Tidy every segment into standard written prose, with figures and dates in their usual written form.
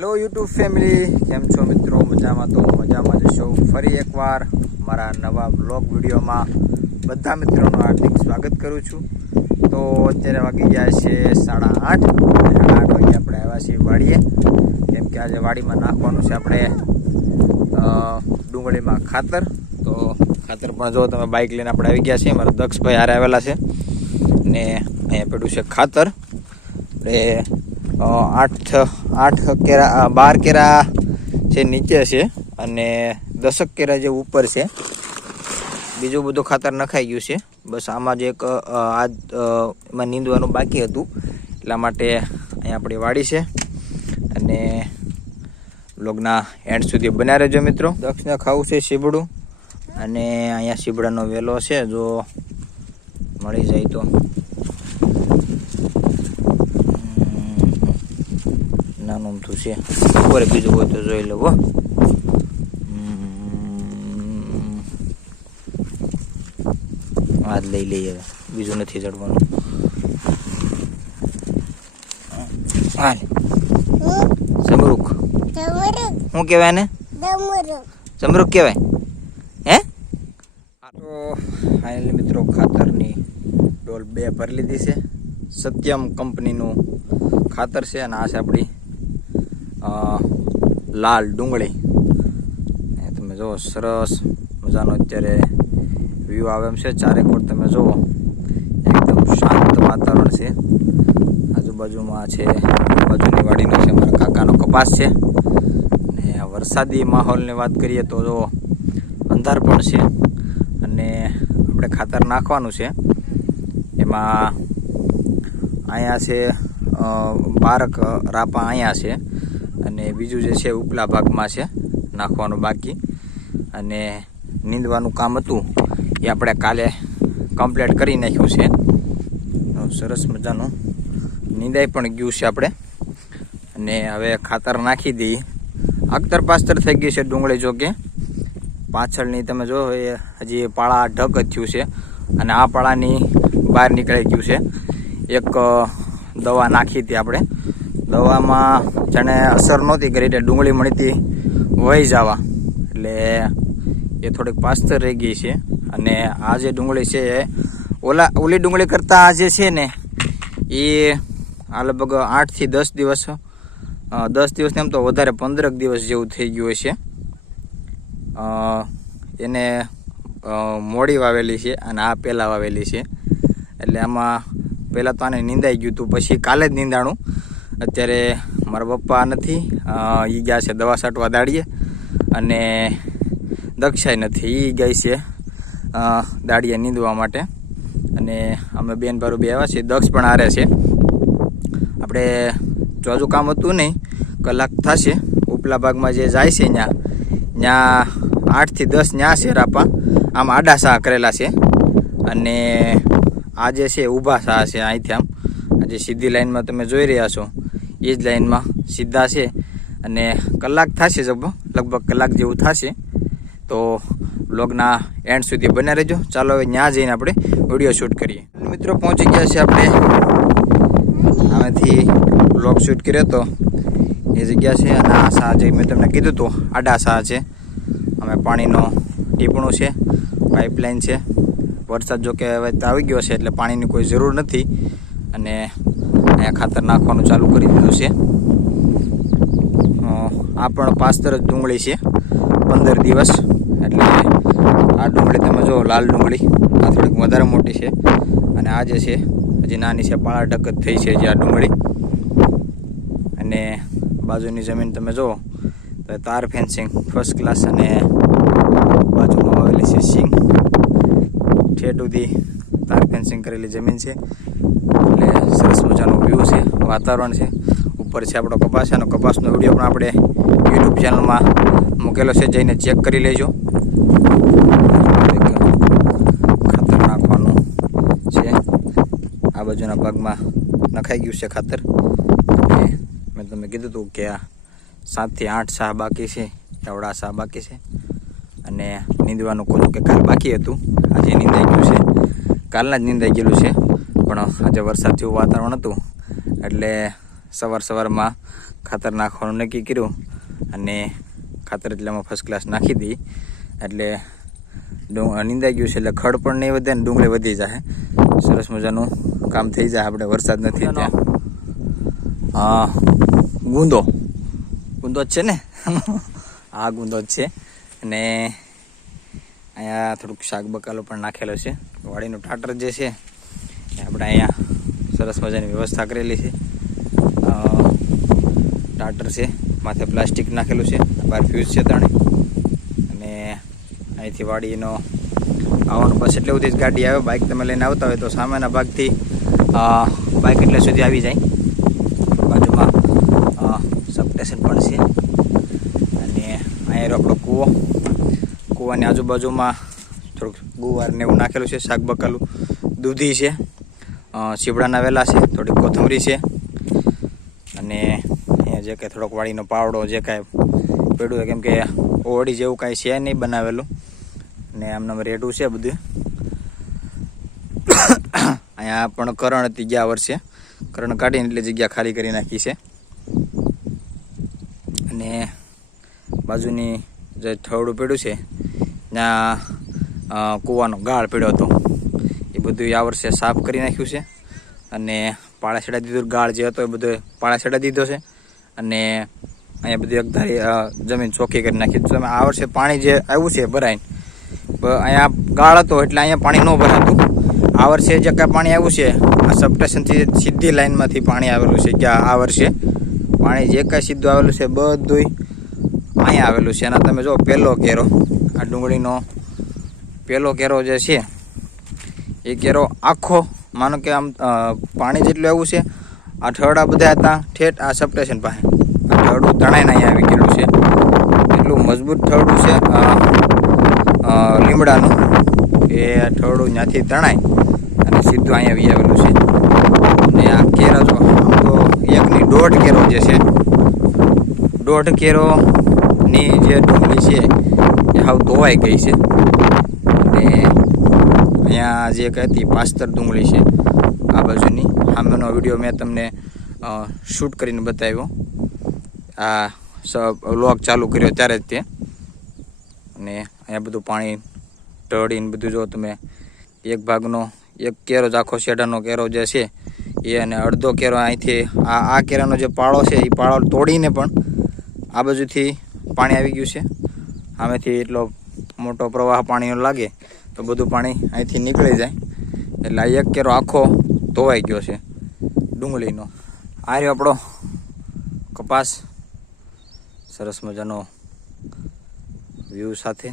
Hello YouTube family, કેમ છો મિત્રો? મજામાં તો મજામાં જશો. ફરી એકવાર મારા નવા બ્લોગ વિડીયોમાં બધા મિત્રોનું હાર્દિક સ્વાગત કરું છું. તો અત્યારે વાગી ગયા છે 8:30. 8 વાગે આપણે આવ્યા છીએ વાડીએ, કેમ કે આજે વાડીમાં નાખવાનું છે આપણે ડુંગળીમાં ખાતર. તો ખાતર પણ જો તમે બાઇક લઈને આપણે આવી ગયા છીએ. મારા દક્ષભાઈ હારે આવેલા છે ને અહીંયા પડ્યું છે ખાતર. એટલે 8 કેરા 12 કેરા છે નીચે છે અને 10 કેરા જે ઉપર છે. બીજું બધું ખાતર નખાઈ ગયું છે. બસ આમાં જ એક એમાં નીંદવાનું બાકી હતું, એટલા માટે અહીંયા આપણી વાડી છે. અને બ્લોગના એન્ડ સુધી બન્યા રહેજો મિત્રો. દક્ષને ખાવું છે સીબડું, અને અહીંયા સીબડાનો વેલો છે, જો મળી જાય તો. નાનું અમથું છે, બપોરે બીજું હોય તો જોઈ લો. હાથ લઈ લઈએ, હવે બીજું નથી ચડવાનું. હાલ સમરૂખ શું કહેવાય ને? સમરૂખ કહેવાય. હે તો ફાઇનલી મિત્રો ખાતરની ડોલ 2 ભરી લીધી છે. સત્યમ કંપનીનું ખાતર છે, અને આ છે આપણી લાલ ડુંગળી. તમે જુઓ, સરસ મજાનો અત્યારે વ્યૂ આવે એમ છે. ચારેકોર તમે જુઓ, એકદમ શાંત વાતાવરણ છે. આજુબાજુમાં છે, બાજુની વાડીનો છે મારા કાકાનો કપાસ છે. અને વરસાદી માહોલની વાત કરીએ તો જો અંધાર પણ છે, અને આપણે ખાતર નાખવાનું છે. એમાં અહીંયા છે 12 રાપા અહીંયા છે, અને બીજું જે છે ઉપલા ભાગમાં છે નાખવાનું બાકી. અને નીંદવાનું કામ હતું એ આપણે કાલે કમ્પ્લીટ કરી નાખ્યું છે. સરસ મજાનું નીંદાઈ પણ ગયું છે આપણે. અને હવે ખાતર નાખી દઈએ. આગતર પાસ્તર થઈ ગઈ છે ડુંગળી. જો કે પાછળની તમે જો એ હજી પાળા ઢક જ થયું છે, અને આ પાળાની બહાર નીકળી ગયું છે. એક દવા નાખી હતી આપણે, દવામાં જાણે અસર નહોતી કરી એટલે ડુંગળી મળીતી વહી જવા, એટલે એ થોડીક પાસ્તર રહી ગઈ છે. અને આ જે ડુંગળી છે એ ઓલી ડુંગળી કરતાં આ જે છે ને એ આ લગભગ 8 થી 10 દિવસ 10 દિવસ એમ તો વધારે 15 દિવસ જેવું થઈ ગયું છે. એને મોડી વાવેલી છે, અને આ પહેલાં વાવેલી છે. એટલે આમાં પહેલાં તો આને નીંદાઈ ગયું હતું, પછી કાલે જ નીંદાણું. અત્યારે મારા પપ્પા નથી, એ ગયા છે દવા છાંટવા દાડીએ, અને દક્ષાઈ નથી, એ ગઈ છે દાડીએ નીંદવા માટે. અને અમે બેન ભારું 2 આવ્યા છીએ. દક્ષ પણ હારે છે. આપણે ચોજુ કામ હતું નહીં, કલાક થશે. ઉપલા ભાગમાં જે જાય છે ત્યાં 8 થી 10 ત્યાં છે રાપા. આમ આડા સા કરેલા છે, અને આ જે છે ઊભા સા છે. અહીંથી આમ જે સીધી લાઈનમાં તમે જોઈ રહ્યા છો એ જ લાઈનમાં સીધા છે. અને કલાક થશે, લગભગ કલાક જેવું થશે. તો બ્લોગના એન્ડ સુધી બન્યા રહેજો. ચાલો હવે ત્યાં જઈને આપણે વિડીયો શૂટ કરીએ. મિત્રો પહોંચી ગયા છે આપણે, આમાંથી બ્લોગ શૂટ કર્યો તો એ જગ્યા છે. અને આ સા જે મેં તમને કીધું હતું આડા સા છે. અમે પાણીનો ટીપણું છે, પાઇપલાઇન છે. વરસાદ જો કે હવે તો આવી ગયો છે, એટલે પાણીની કોઈ જરૂર નથી. અને અહીંયા ખાતર નાખવાનું ચાલુ કરી દીધું છે. આ પણ પાસ્તર જ ડુંગળી છે, 15 દિવસ. એટલે આ ડુંગળી તમે જો, લાલ ડુંગળી, આ થોડીક વધારે મોટી છે. અને આ જે છે હજી નાની છે, પાળા ઢક જ થઈ છે હજી આ ડુંગળી. અને બાજુની જમીન તમે જુઓ તો તાર ફેન્સિંગ ફર્સ્ટ ક્લાસ, અને બાજુમાં આવેલી છે સિંગ. ઠેઠ સુધી તાર ફેન્સિંગ કરેલી જમીન છે. એટલે સરસ મજાનું વ્યૂ છે, વાતાવરણ છે. ઉપર છે આપણો કપાસ, અને કપાસનો વિડીયો પણ આપણે યુટ્યુબ ચેનલમાં મૂકેલો છે, જઈને ચેક કરી લેજો. ખાતર નાખવાનું છે. આ બાજુના ભાગમાં નખાઈ ગયું છે ખાતર. અને મેં તમને કીધું હતું કે આ 7 થી 8 સા બાકી છે, એવડા સા બાકી છે. અને નીંદવાનું કહું કે કાલ બાકી હતું, આજે નીંદાઈ ગયું છે. કાલના જ નીંદાઈ ગયેલું છે, પણ આજે વરસાદ જેવું વાતાવરણ હતું એટલે સવારમાં ખાતર નાખવાનું નક્કી કર્યું અને ખાતર એટલે એમાં ફર્સ્ટ ક્લાસ નાખી દઈ એટલે નીંદાઈ ગયું છે એટલે ખડ પણ નહીં વધે ને ડુંગળી વધી જાય. સરસ મજાનું કામ થઈ જાય. આપણે વરસાદ નથી ત્યાં. હા, ગુંદો જ છે ને. હા, ગુંદો જ છે. અને અહીંયા થોડુંક શાક બકાલો પણ નાખેલો છે. વાડીનું ટાટર જે છે એ આપણે અહીંયા સરસ મજાની વ્યવસ્થા કરેલી છે. ટાટર છે, માથે પ્લાસ્ટિક નાખેલું છે, બહાર ફ્યુઝ છે ત્રણે. અને અહીંથી વાડીનો આવવાનું બસ એટલે બધી જ ગાડી આવે. બાઇક તમે લઈને આવતા હોય તો સામેના ભાગથી બાઇક એટલે સુધી આવી જાય. બાજુમાં સબસ્ટેશન પણ છે. અને અહીંયા આપણો કૂવાની આજુબાજુમાં થોડુંક ગુવાર ને એવું નાખેલું છે, શાક બકાલું, દૂધી છે, સીવડાના વેલા છે, થોડીક કોથમરી છે. અને અહીંયા જે કાંઈ થોડોક વાડીનો પાવડો જે કાંઈ પડ્યું હોય, કેમ કે ઓળી જેવું કાંઈ છે નહીં બનાવેલું ને આમનામ રેડું છે બધું. અહીંયા પણ કરણ હતી ગયા વર્ષે, કરણ કાઢીને એટલે જગ્યા ખાલી કરી નાખી છે. અને બાજુની જે થવડું પડ્યું છે ત્યાં કૂવાનો ગાળ પડ્યો હતો એ બધું આ વર્ષે સાફ કરી નાખ્યું છે. અને પાળા છેડા દીધું. ગાળ જે હતો એ બધો પાળા છેડા દીધો છે. અને અહીંયા બધું એકધારી જમીન ચોખ્ખી કરી નાખી. તમે આ વર્ષે પાણી જે આવ્યું છે ભરાઈને, અહીંયા ગાળ હતો એટલે અહીંયા પાણી ન ભરાતું. આ વર્ષે જે કાંઈ પાણી આવ્યું છે આ સબસ્ટેશનથી સીધી લાઈનમાંથી પાણી આવેલું છે. કે આ વર્ષે પાણી જે કાંઈ સીધું આવેલું છે બધું અહીંયા આવેલું છે. એના તમે જો પહેલો કેરો, આ ડુંગળીનો પહેલો કેરો જે છે એ કેરો આખો માનો કે આમ પાણી જેટલું આવ્યું છે. આ ઠરડા બધા હતા ઠેઠ આ સબસ્ટેશન પાસે. આ ઠરડું તણાઈને અહીંયા આવી ગયેલું છે. એટલું મજબૂત ઠરડું છે લીમડાનું એ ઠરડું ત્યાંથી તણાય અને સીધું અહીંયા આવી આવેલું છે. અને આ કેરા જો આમ તો 1.5 કેરો જે છે, 1.5 કેરોની જે ડુંગળી છે એ હાવ ધોવાઈ ગઈ છે. અને અહીંયા જે કહેતી પાસ્તર ડુંગળી છે આ બાજુની. સામેનો વિડીયો મેં તમને શૂટ કરીને બતાવ્યો, આ વ્લોગ ચાલુ કર્યો ત્યારે જ તે. અને અહીંયા બધું પાણી ઢળીને બધું જો તમે એક ભાગનો એક કેરો જ આખો શેઢાનો કેરો જે છે એ, અને અડધો કેરો અહીંથી આ કેરાનો જે પાળો છે એ પાળો તોડીને પણ આ બાજુથી પાણી આવી ગયું છે. આમેથી એટલો મોટો પ્રવાહ પાણીનો લાગે તો બધું પાણી અહીંથી નીકળી જાય. એટલે આ એક કેરો આખો ધોવાઈ ગયો છે ડુંગળીનો. આ રહ્યો આપણો કપાસ સરસ મજાનો વ્યૂ સાથે.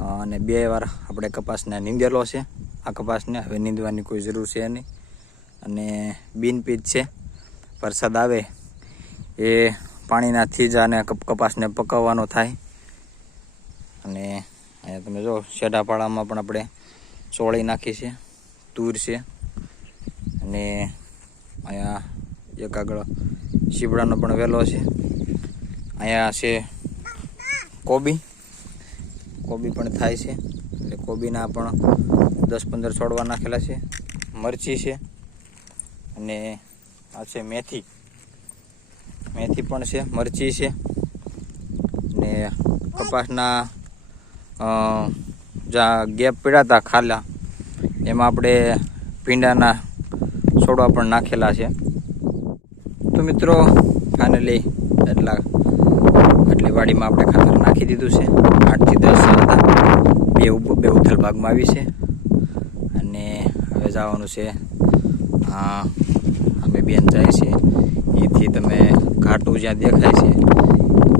અને 2 વાર આપણે કપાસને નીંદેલો છે. આ કપાસને હવે નીંદવાની કોઈ જરૂર છે નહીં. અને બિનપીજ છે. વરસાદ આવે એ પાણીના થીજા અને કપાસને પકવવાનો થાય. અને અહીંયા તમે જો શેઢાપાળામાં પણ આપણે ચોળી નાખી છે, તૂર છે. અને અહીંયા એક આગળ શીવડાનો પણ વેલો છે. અહીંયા છે કોબી પણ થાય છે. એટલે કોબીના પણ 10-15 છોડવા નાખેલા છે. મરચી છે. અને આ છે મેથી પણ છે, મરચી છે. ને કપાસના જ્યાં ગેપ પડ્યા હતા ખાલા એમાં આપણે ભીંડાના છોડવા પણ નાખેલા છે. તો મિત્રો ફાઇનલી આટલી વાડીમાં આપણે ખાતર નાખી દીધું છે. 8 થી 10 હતા, બે ઉથલ ભાગમાં આવી છે. અને હવે જવાનું છે અમે બેન જાય છે એથી તમે ઘાટું જ્યાં દેખાય છે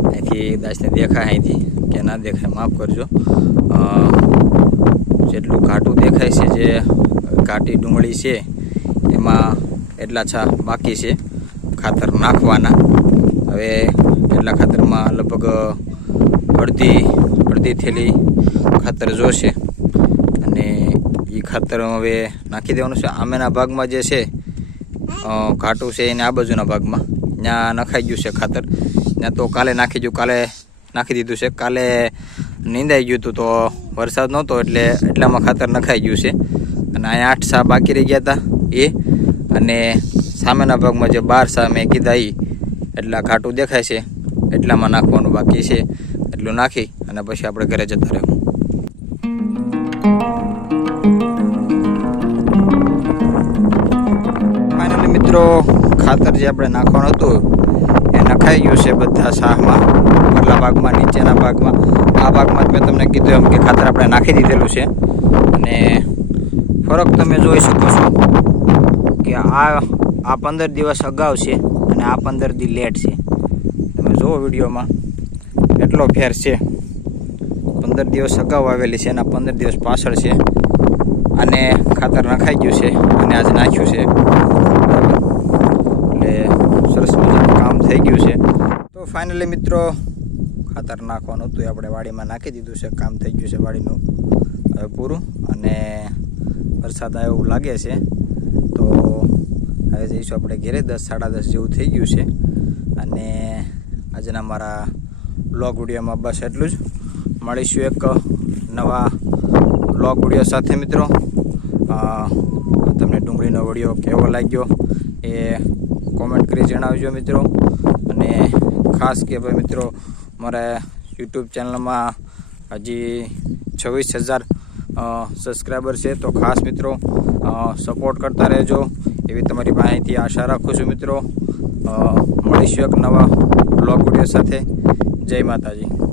અહીંથી દાસને દેખાય, અહીંથી કે ના દેખાય માફ કરજો, જેટલું ઘાટું દેખાય છે જે ઘાટી ડુંગળી છે એમાં એટલા છા બાકી છે ખાતર નાખવાના. હવે એટલા ખાતરમાં લગભગ અડધી થેલી ખાતર જોશે. અને એ ખાતર હવે નાખી દેવાનું છે. આમેના ભાગમાં જે છે ઘાટું છે એને આ બાજુના ભાગમાં ત્યાં નખાઈ ગયું છે ખાતર. ત્યાં તો કાલે નાખી દીધું છે. કાલે નીંદાઈ ગયું હતું તો વરસાદ નહોતો એટલે એટલામાં ખાતર નખાઈ ગયું છે. અને અહીંયા 8 સા બાકી રહી ગયા હતા એ. અને સામેના ભાગમાં જે 12 સા મેં કીધા એ એટલા ઘાટું દેખાય છે એટલામાં નાખવાનું બાકી છે, એટલું નાખી અને પછી આપણે ઘરે જતા રહેવું. ફાઇનલી મિત્રો ખાતર જે આપણે નાખવાનું હતું એ નખાઈ ગયું છે બધા શાહમાં, ઉપરના ભાગમાં, નીચેના ભાગમાં. આ ભાગમાં મેં તમને કીધું એમ કે ખાતર આપણે નાખી દીધેલું છે. અને ફરક તમે જોઈ શકો છો કે આ 15 દિવસ અગાઉ છે અને આ 15 દી લેટ છે. તમે જુઓ વિડીયોમાં એટલો ફેર છે. 15 દિવસ અગાઉ આવેલી છે અને 15 દિવસ પાછળ છે. અને ખાતર નખાઈ ગયું છે અને આજે નાખ્યું છે, એટલે સરસ મજાનું કામ થઈ ગયું છે. તો ફાઇનલી મિત્રો ખાતર નાખવાનું હતું આપણે વાડીમાં નાખી દીધું છે, કામ થઈ ગયું છે વાડીનું હવે પૂરું. અને વરસાદ આવ્યો એવું લાગે છે, તો હવે જઈશું આપણે ઘેરે. 10 સાડા 10 જેવું થઈ ગયું છે. અને આજના મારા બ્લોગ વિડીયોમાં બસ એટલું જ. મળીશું એક નવા બ્લોગ વિડીયો સાથે મિત્રો. તમને ડુંગળીનો વિડીયો કેવો લાગ્યો એ કોમેન્ટ કરી જણાવજો મિત્રો. અને ખાસ કે ભાઈ મિત્રો મારે યુટ્યુબ ચેનલમાં હજી 26,000 સબસ્ક્રાઈબર છે, તો ખાસ મિત્રો સપોર્ટ કરતા રહેજો એવી તમારી પાસેથી આશા રાખું છું મિત્રો. મળીશું એક નવા બ્લોગ વિડીયો સાથે. જય માતાજી.